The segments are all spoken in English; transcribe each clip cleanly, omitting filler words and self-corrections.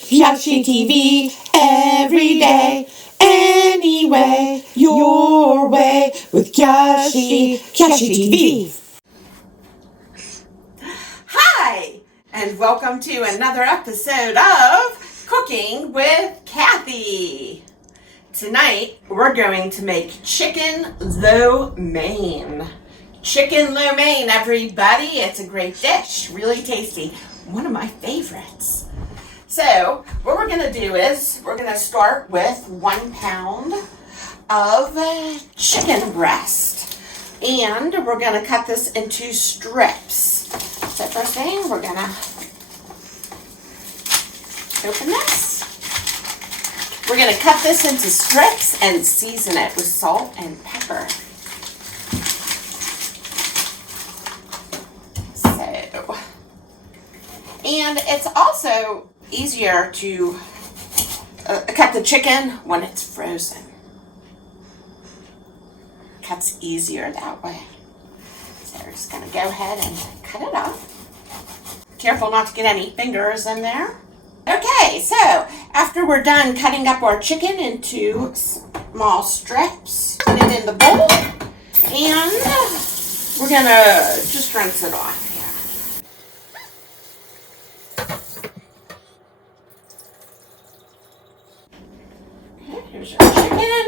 Yashi TV every day, anyway, your way with Yashi TV. Hi, and welcome to another episode of Cooking with Kathy. Tonight, we're going to make chicken lo mein. Chicken lo mein, everybody. It's a great dish, really tasty. One of my favorites. So, what we're going to do is, we're going to start with 1 pound of chicken breast. And we're going to cut this into strips. So first thing, we're going to open this. We're going to cut this into strips and season it with salt and pepper. And it's also easier to cut the chicken when it's frozen. Cuts easier that way. So we're just going to go ahead and cut it off. Careful not to get any fingers in there. Okay, so after we're done cutting up our chicken into small strips, put it in the bowl, and we're going to just rinse it off. Here's our chicken.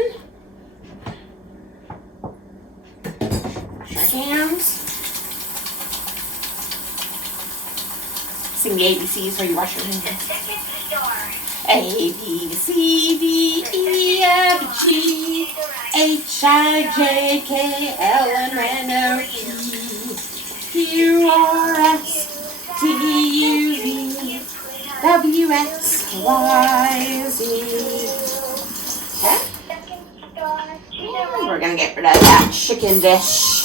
Wash our hands. Sing the ABCs while you wash your hands. A, B, C, D, E, F, G, H, I, J, K, L, M, N, O, P, Q, R, S, T, U, V, W, X, Y, Z. Okay. And we're going to get rid of that chicken dish.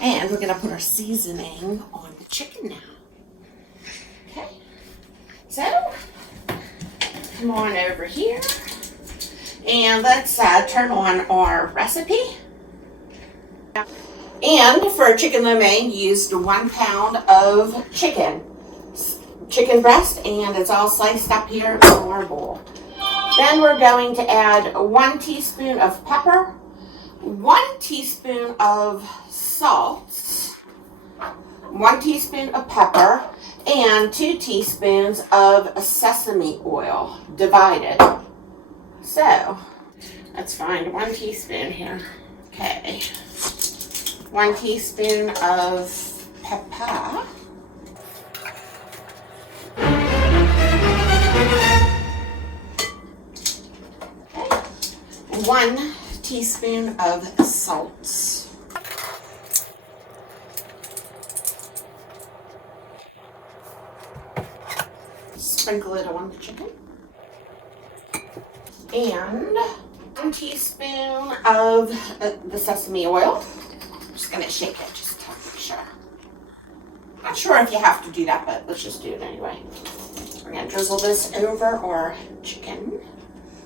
And we're going to put our seasoning on the chicken now. Okay. So, come on over here. And let's turn on our recipe. And for chicken lo mein, used 1 pound of chicken breast, and it's all sliced up here in our bowl. Then we're going to add 1 teaspoon of pepper, 1 teaspoon of salt, 1 teaspoon of pepper, and 2 teaspoons of sesame oil divided. So let's find 1 teaspoon here. Okay. 1 teaspoon of pepper. 1 teaspoon of salt. Sprinkle it on the chicken. And 1 teaspoon of the sesame oil. I'm just going to shake it just to make sure. Not sure if you have to do that, but let's just do it anyway. We're going to drizzle this over our chicken.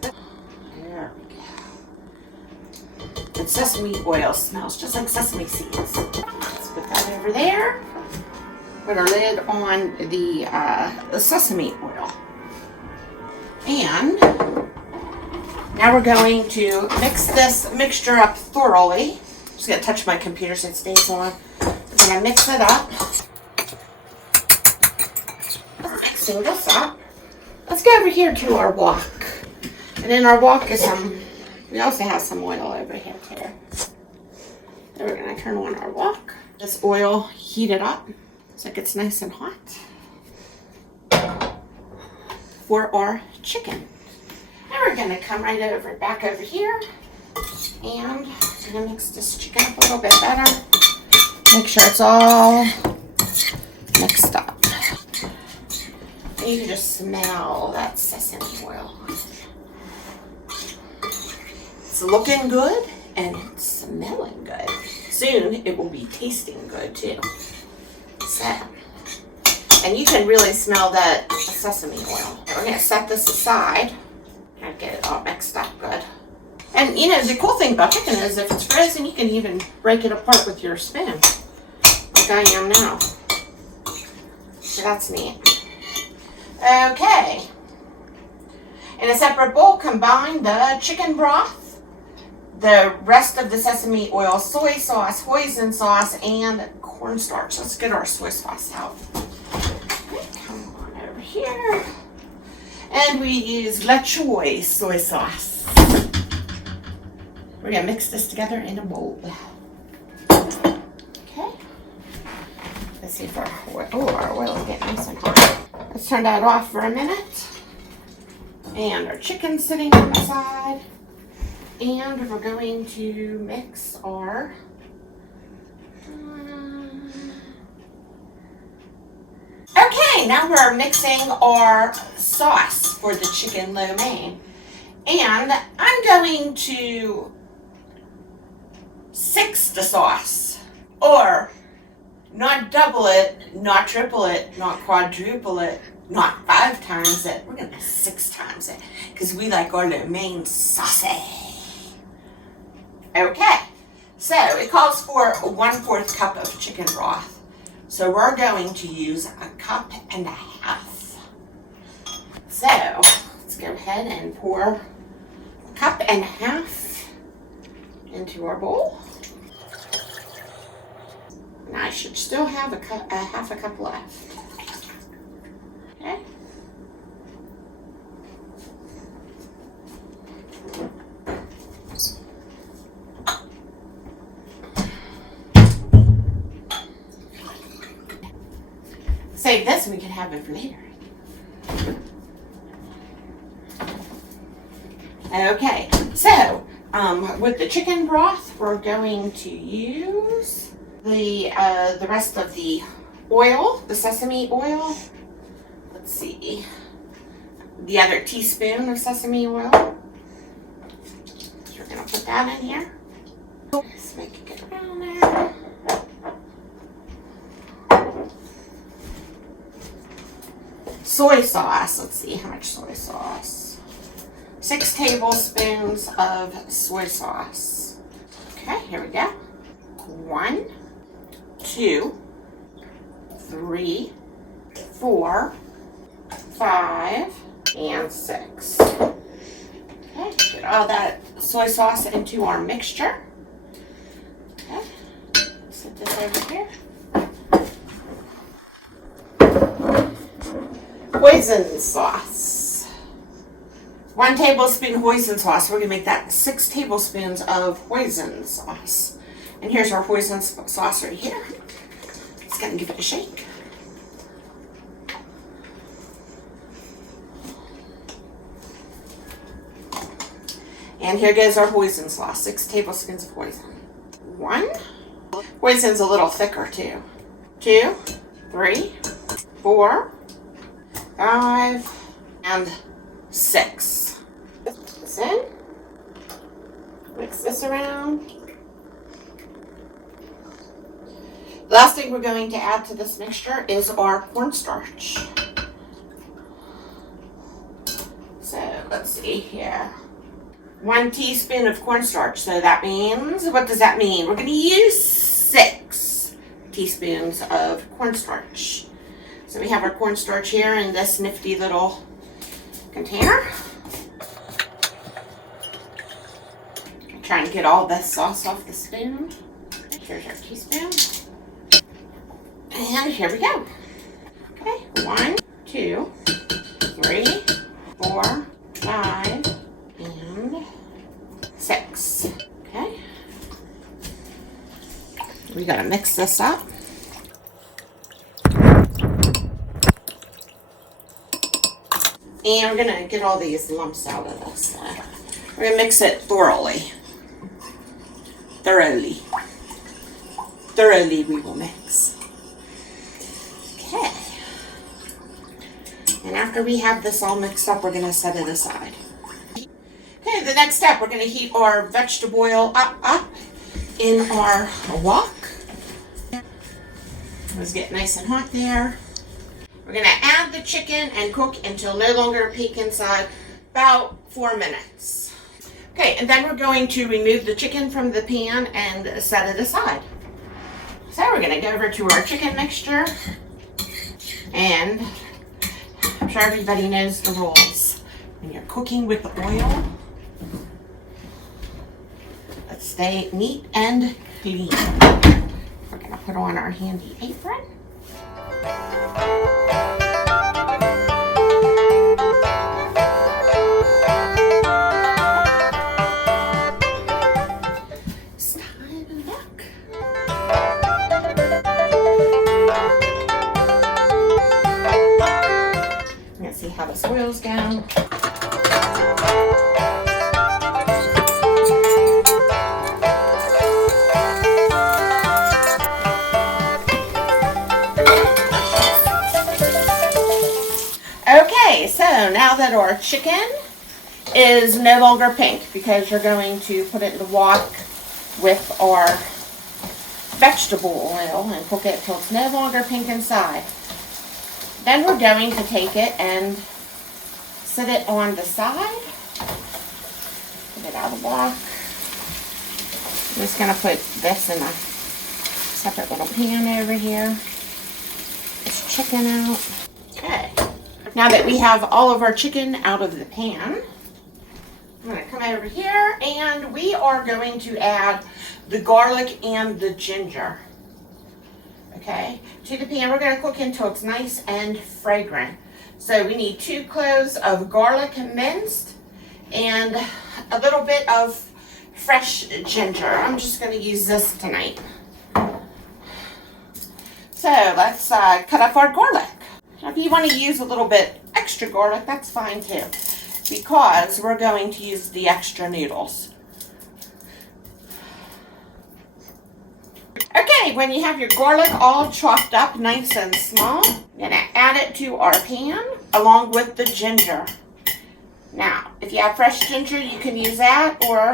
There we go. And sesame oil smells just like sesame seeds. Let's put that over there. Put our lid on the sesame oil. And now we're going to mix this mixture up thoroughly. I'm just going to touch my computer so it stays on. We're going to mix it up. Mixing this up. Let's go over here to our wok. And in our wok is we also have some oil over here too. So we're going to turn on our wok. This oil heated up so it gets nice and hot for our chicken. Now we're going to come right back over here, and I'm going to mix this chicken up a little bit better. Make sure it's all mixed up. And you can just smell that sesame oil. It's looking good and it's smelling good. Soon it will be tasting good too. So, and you can really smell that sesame oil. We're going to set this aside and get it all mixed up good. And you know, the cool thing about chicken is if it's frozen, you can even break it apart with your spoon, like I am now. So that's neat. Okay. In a separate bowl, combine the chicken broth, the rest of the sesame oil, soy sauce, hoisin sauce, and cornstarch. Let's get our soy sauce out. Come on over here. And we use La Choy soy sauce. We're going to mix this together in a bowl. Okay. Let's see if our oil is getting nice and hot. Let's turn that off for a minute. And our chicken's sitting on the side. And we're going to mix our okay, now we're mixing our sauce for the chicken lo mein. And I'm going to six the sauce, or not double it, not triple it, not quadruple it, not 5 times it. We're gonna 6 times it because we like our lo mein saucy. Okay, so it calls for 1/4 cup of chicken broth. So we're going to use 1.5 cups. So let's go ahead and pour 1.5 cups into our bowl. And I should still have a 1/2 cup left. Okay. Save this and we can have it for later. Okay, so with the chicken broth, we're going to use the rest of the oil, the sesame oil. Let's see, the other teaspoon of sesame oil. So we're gonna put that in here. Let's make it get around there. Soy sauce, let's see how much soy sauce. 6 tablespoons of soy sauce. Okay, here we go. 1, 2, 3, 4, 5, and 6. Okay, get all that soy sauce into our mixture. Okay, set this over here. Hoisin sauce. 1 tablespoon hoisin sauce. We're going to make that 6 tablespoons of hoisin sauce. And here's our hoisin sauce right here. Just going to give it a shake. And here goes our hoisin sauce. 6 tablespoons of hoisin. 1. Hoisin's a little thicker too. 2, 3, 4, 5, and 6. Put this in. Mix this around. The last thing we're going to add to this mixture is our cornstarch. So let's see here. 1 teaspoon of cornstarch. So that means, what does that mean? We're going to use 6 teaspoons of cornstarch. So we have our cornstarch here in this nifty little container. Try and get all this sauce off the spoon. Here's our teaspoon. And here we go. Okay, 1, 2, 3, 4, 5, and 6. Okay. We gotta mix this up. And we're gonna get all these lumps out of this. We're gonna mix it thoroughly. Thoroughly we will mix. Okay. And after we have this all mixed up, we're gonna set it aside. Okay, the next step, we're gonna heat our vegetable oil up in our wok. Let's get nice and hot there. We're going to add the chicken and cook until no longer pink inside, about 4 minutes. Okay, and then we're going to remove the chicken from the pan and set it aside. So we're gonna go over to our chicken mixture, and I'm sure everybody knows the rules. When you're cooking with the oil, let's stay neat and clean. We're gonna put on our handy apron. It's time to look. I'm gonna see how this oil's down. Okay, so now that our chicken is no longer pink, because we're going to put it in the wok with our vegetable oil and cook it till it's no longer pink inside. Then we're going to take it and set it on the side. Get it out of the wok. I'm just going to put this in a separate little pan over here. This chicken out. Okay. Now that we have all of our chicken out of the pan, I'm going to come over here and we are going to add the garlic and the ginger. Okay, to the pan. We're going to cook until it's nice and fragrant. So we need 2 cloves of garlic minced and a little bit of fresh ginger. I'm just going to use this tonight. So let's cut up our garlic. Now, if you want to use a little bit extra garlic, that's fine too, because we're going to use the extra noodles. Okay, when you have your garlic all chopped up nice and small, you're going to add it to our pan along with the ginger. Now, if you have fresh ginger, you can use that or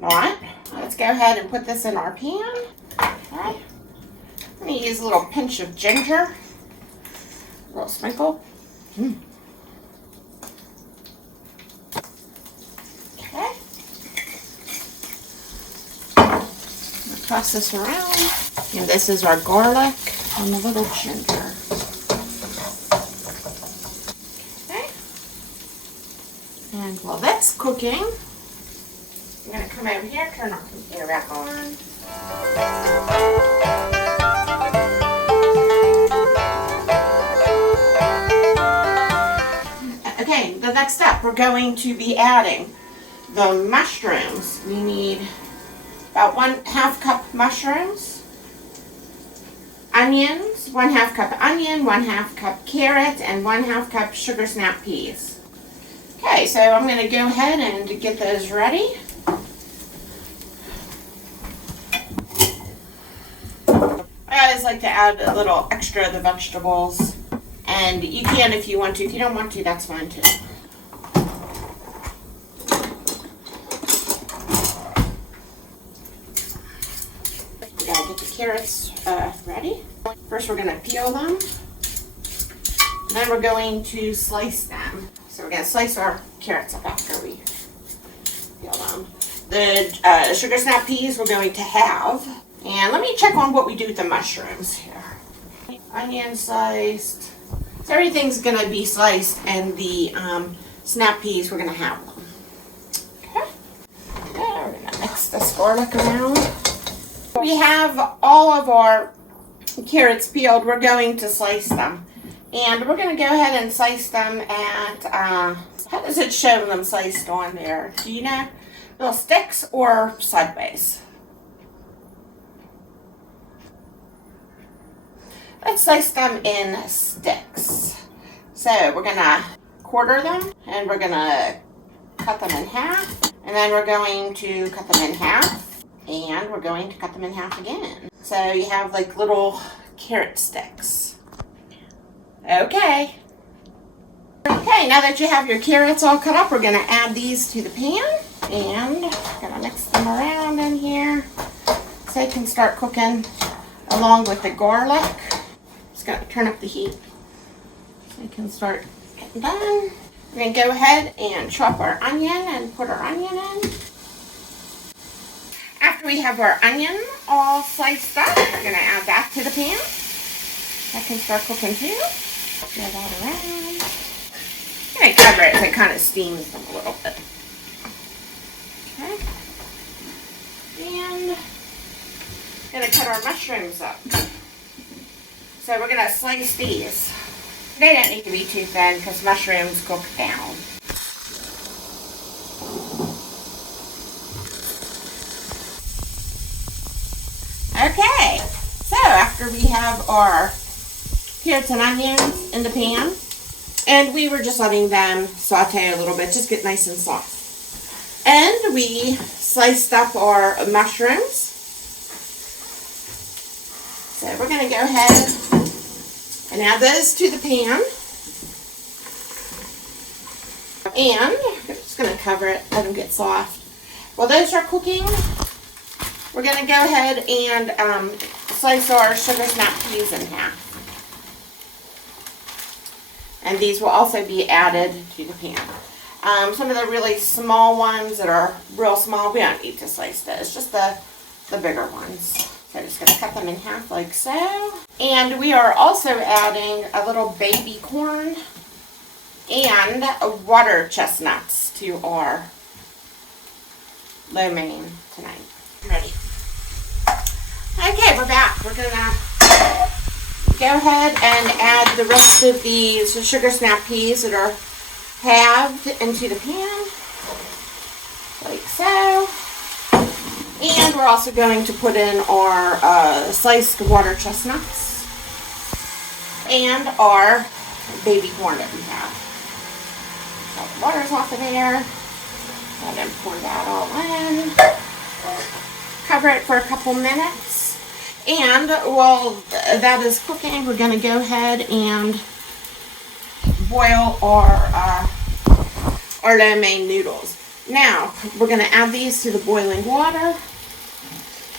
not. Let's go ahead and put this in our pan. Okay. I'm going to use a little pinch of ginger. A little sprinkle. Okay. Toss this around. And this is our garlic and a little ginger. Okay. And while that's cooking, I'm going to come over here, turn our computer back on. Okay, the next step, we're going to be adding the mushrooms. We need about 1/2 cup mushrooms, onions, 1/2 cup onion, 1/2 cup carrot, and 1/2 cup sugar snap peas. Okay, so I'm going to go ahead and get those ready. I always like to add a little extra of the vegetables, and you can if you want to. If you don't want to, that's fine too. Gotta get the carrots ready. First we're going to peel them. And then we're going to slice them. So we're going to slice our carrots up after we peel them. The sugar snap peas we're going to have. And let me check on what we do with the mushrooms here. Onion sliced. So everything's going to be sliced, and the snap peas we're going to have them. Okay. Now we're going to mix this garlic around. We have all of our carrots peeled. We're going to slice them. And we're going to go ahead and slice them at, how does it show them sliced on there? Do you know? Little sticks or sideways? Let's slice them in sticks. So we're going to quarter them, and we're going to cut them in half. And then we're going to cut them in half. And we're going to cut them in half again. So you have like little carrot sticks. Okay. Okay, now that you have your carrots all cut up, we're going to add these to the pan. And I'm going to mix them around in here so they can start cooking along with the garlic. Just going to turn up the heat so they can start getting done. We're going to go ahead and chop our onion and put our onion in. After we have our onion all sliced up, we're going to add that to the pan. That can start cooking too. Stir that around. I'm going to cover it so it kind of steams them a little bit. Okay. And I'm going to cut our mushrooms up. So we're going to slice these. They don't need to be too thin because mushrooms cook down. Okay, so after we have our carrots and onions in the pan, and we were just letting them saute a little bit, just get nice and soft. And we sliced up our mushrooms. So we're going to go ahead and add those to the pan. And I'm just going to cover it, let them get soft. While those are cooking, we're going to go ahead and slice our sugar snap peas in half. And these will also be added to the pan. Some of the really small ones that are real small, we don't need to slice those, just the bigger ones. So I'm just going to cut them in half like so. And we are also adding a little baby corn and water chestnuts to our lo mein tonight. Ready. Okay, we're back. We're going to go ahead and add the rest of these sugar snap peas that are halved into the pan, like so. And we're also going to put in our sliced water chestnuts and our baby corn that we have. So the water's off of there. And then pour that all in. Cover it for a couple minutes. And while that is cooking, we're going to go ahead and boil our lo mein noodles. Now, we're going to add these to the boiling water.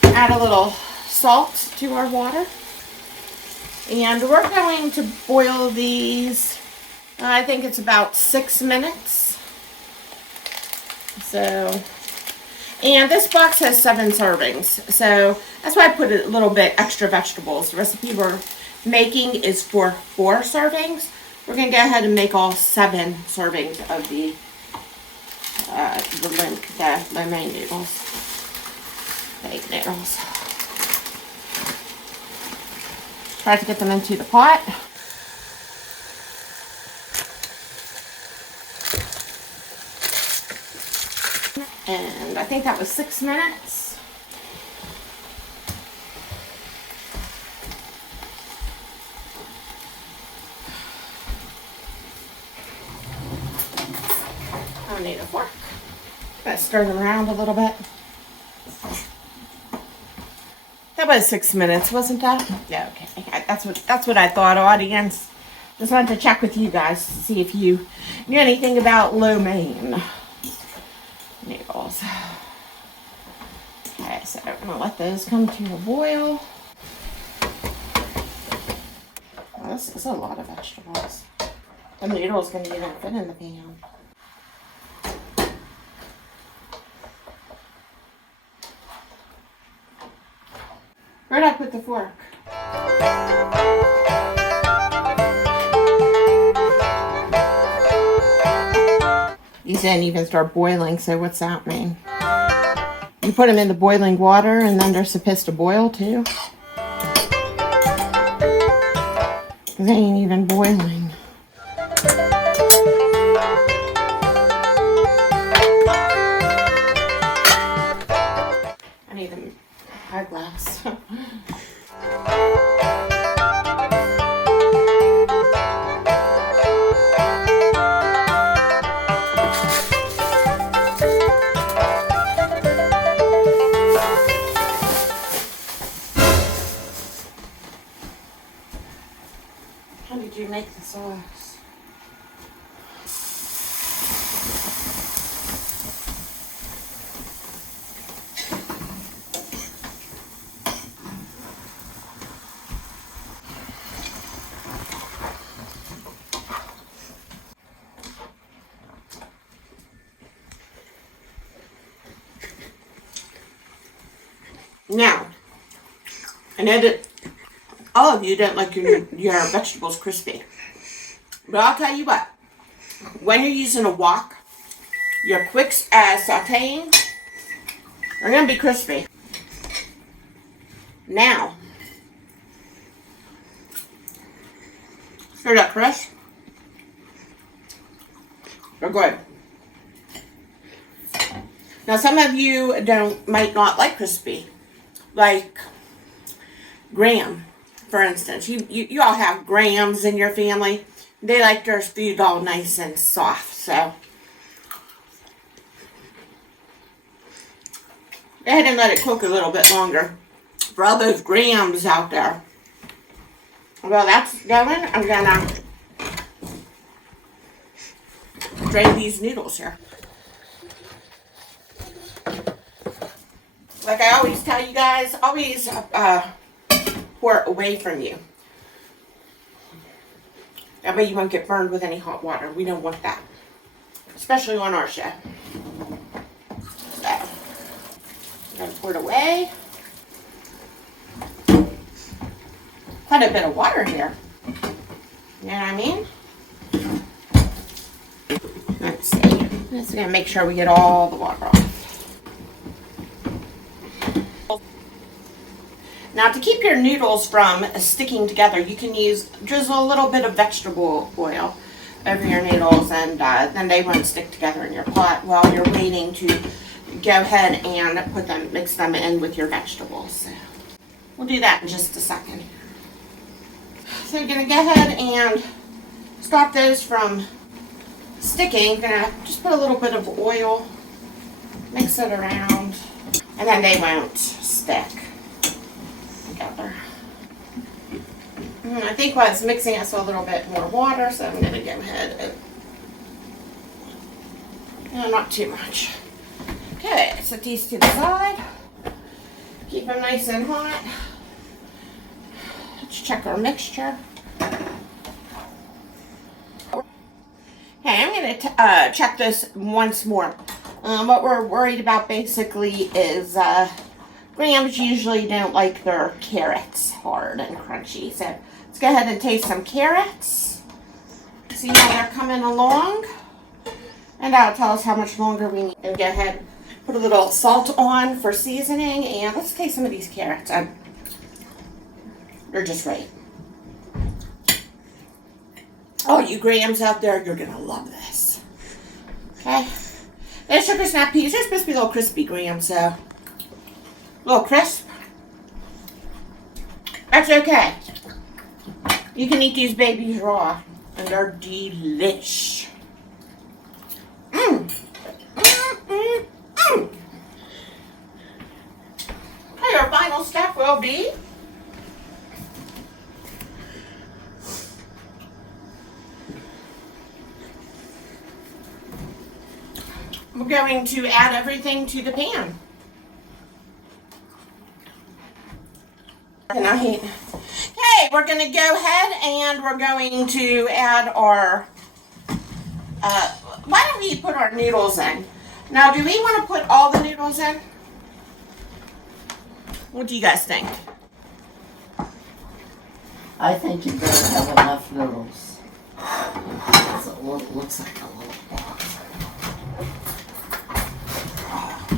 Add a little salt to our water. And we're going to boil these, I think it's about 6 minutes. So, and this box has 7 servings. So, that's why I put a little bit extra vegetables. The recipe we're making is for 4 servings. We're going to go ahead and make all 7 servings of the lo mein noodles. Egg noodles. Try to get them into the pot. And I think that was 6 minutes. I need a fork. Gotta stir them around a little bit. That was 6 minutes, wasn't that? Yeah, okay. That's what I thought, audience. Just wanted to check with you guys to see if you knew anything about lo mein noodles. Okay, so I'm gonna let those come to a boil. Well, this is a lot of vegetables. The noodles gonna even fit in the pan. Where'd I put the fork? These didn't even start boiling, so what's that mean? You put them in the boiling water and then they're supposed to boil too? They ain't even boiling. I need a eyeglass. How did you make the sauce? Now, I know that all of you don't like your vegetables crispy. But I'll tell you what, when you're using a wok, your quick sauteing are going to be crispy. Now, hear that crisp? They're good. Now, some of you might not like crispy, like Graham, for instance. You all have Grahams in your family. They like their food all nice and soft, so go ahead and let it cook a little bit longer. For all those Grahams out there. Well, that's going. I'm gonna drain these noodles here. Like I always tell you guys, always pour it away from you. That way you won't get burned with any hot water. We don't want that. Especially on our show. So, I'm gonna pour it away. Quite a bit of water here. You know what I mean? Let's see. Just gonna make sure we get all the water off. Now, to keep your noodles from sticking together, you can drizzle a little bit of vegetable oil over your noodles, and then they won't stick together in your pot while you're waiting to go ahead and mix them in with your vegetables. So we'll do that in just a second. So you're gonna go ahead and stop those from sticking. You're gonna just put a little bit of oil, mix it around, and then they won't stick together. I think while it's mixing, I saw a little bit more water, so I'm gonna go ahead and not too much. Okay, set these to the side. Keep them nice and hot. Let's check our mixture. Okay, I'm going to check this once more. What we're worried about basically is Grahams usually don't like their carrots hard and crunchy. So let's go ahead and taste some carrots. See how they're coming along. And that'll tell us how much longer we need. And go ahead and put a little salt on for seasoning. And let's taste some of these carrots. They're just right. Oh, you Grahams out there, you're going to love this. Okay. There's sugar snap peas. They're supposed to be a little crispy Grahams, so a little crisp. That's okay. You can eat these babies raw, and they're delish. Okay, our final step will be we're going to add everything to the pan. Okay, we're going to go ahead and we're going to add our, why don't we put our noodles in? Now, do we want to put all the noodles in? What do you guys think? I think you better have enough noodles. It looks like a little box.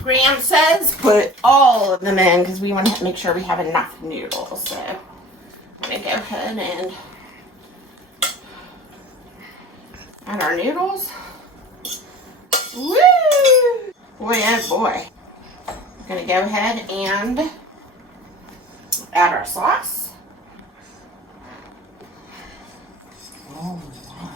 Graham says put all of them in because we want to make sure we have enough noodles. So I'm going to go ahead and add our noodles. Woo! Boy, oh boy. I'm going to go ahead and add our sauce. Oh my.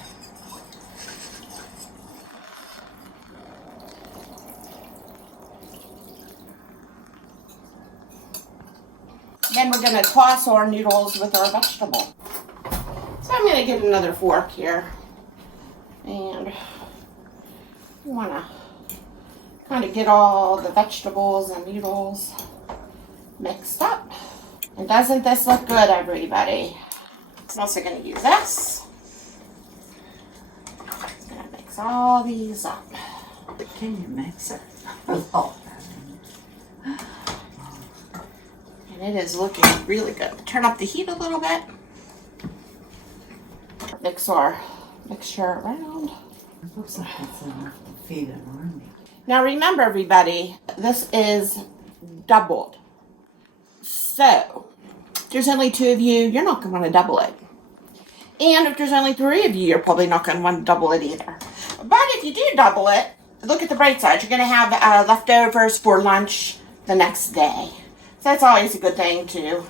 Then we're going to toss our noodles with our vegetable. So I'm going to get another fork here. And you want to kind of get all the vegetables and noodles mixed up. And doesn't this look good, everybody? I'm also going to use this. Just going to mix all these up. Can you mix it with all that? And it is looking really good. Turn up the heat a little bit. Mix our mixture around. It looks like it's enough to feed an army. Now remember, everybody, this is doubled. So, if there's only 2 of you, you're not going to want to double it. And if there's only 3 of you, you're probably not going to want to double it either. But if you do double it, look at the bright side. You're going to have leftovers for lunch the next day. So that's always a good thing to, you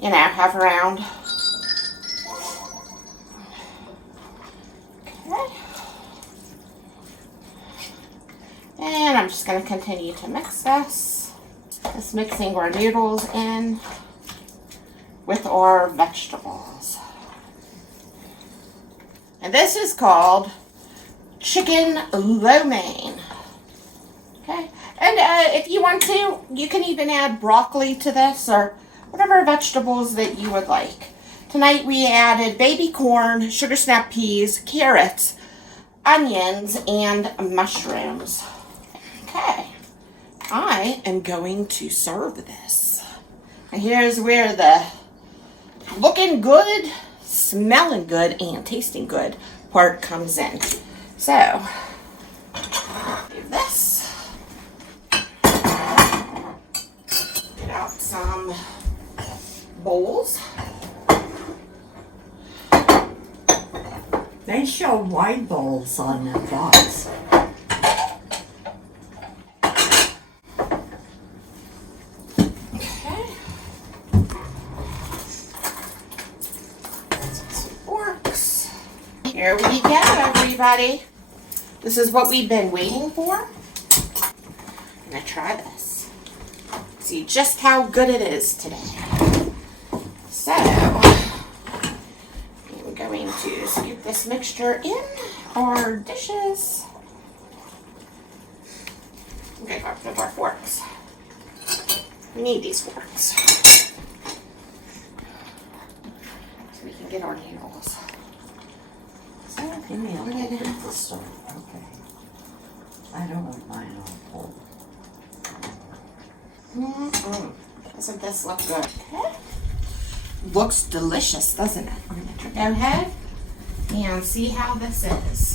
know, have around. Okay. And I'm just going to continue to mix this. Just mixing our noodles in with our vegetables. And this is called chicken lo mein. Okay. And if you want to, you can even add broccoli to this or whatever vegetables that you would like. Tonight we added baby corn, sugar snap peas, carrots, onions, and mushrooms. Okay, I am going to serve this. And here's where the looking good, smelling good, and tasting good part comes in. So, do this. Get out some bowls. They show wide bowls on the box. Okay. Some forks. Here we go, everybody. This is what we've been waiting for. I'm gonna try this. See just how good it is today. So, I'm going to scoop this mixture in our dishes. I'm gonna grab one of our forks. We need these forks so we can get our noodles. So give me a little bit to start. Okay. I don't want mine all full. Doesn't this look good? Okay. Looks delicious, doesn't it? I'm gonna go ahead and see how this is.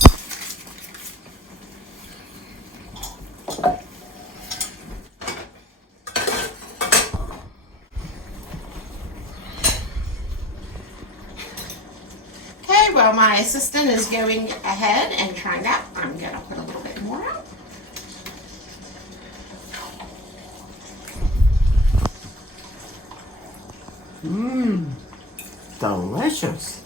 Okay, well, my assistant is going ahead and trying that. I'm gonna put a little bit more out. Mmm, delicious.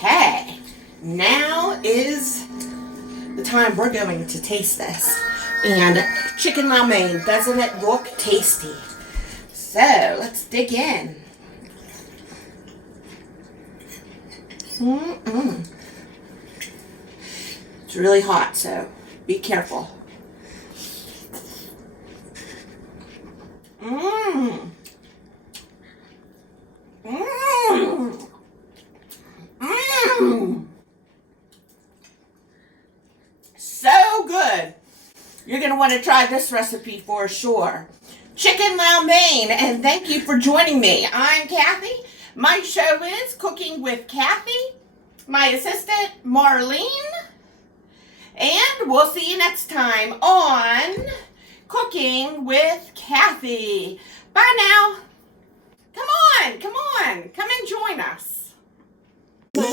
Okay, now is the time we're going to taste this. And chicken lo mein, doesn't it look tasty? So, let's dig in. It's really hot, so be careful. Mmm. Mmm. Mmm. So good. You're going to want to try this recipe for sure. Chicken lo mein, and thank you for joining me. I'm Kathy. My show is Cooking with Kathy. My assistant, Marlene. And we'll see you next time on Cooking with Kathy. Bye now. Come on, come and join us.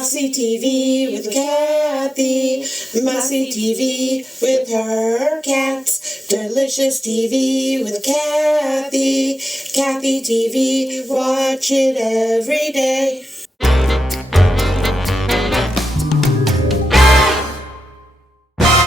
Mousy TV with Kathy. Mousy TV with her cats. Delicious TV with Kathy. Kathy TV, watch it every day.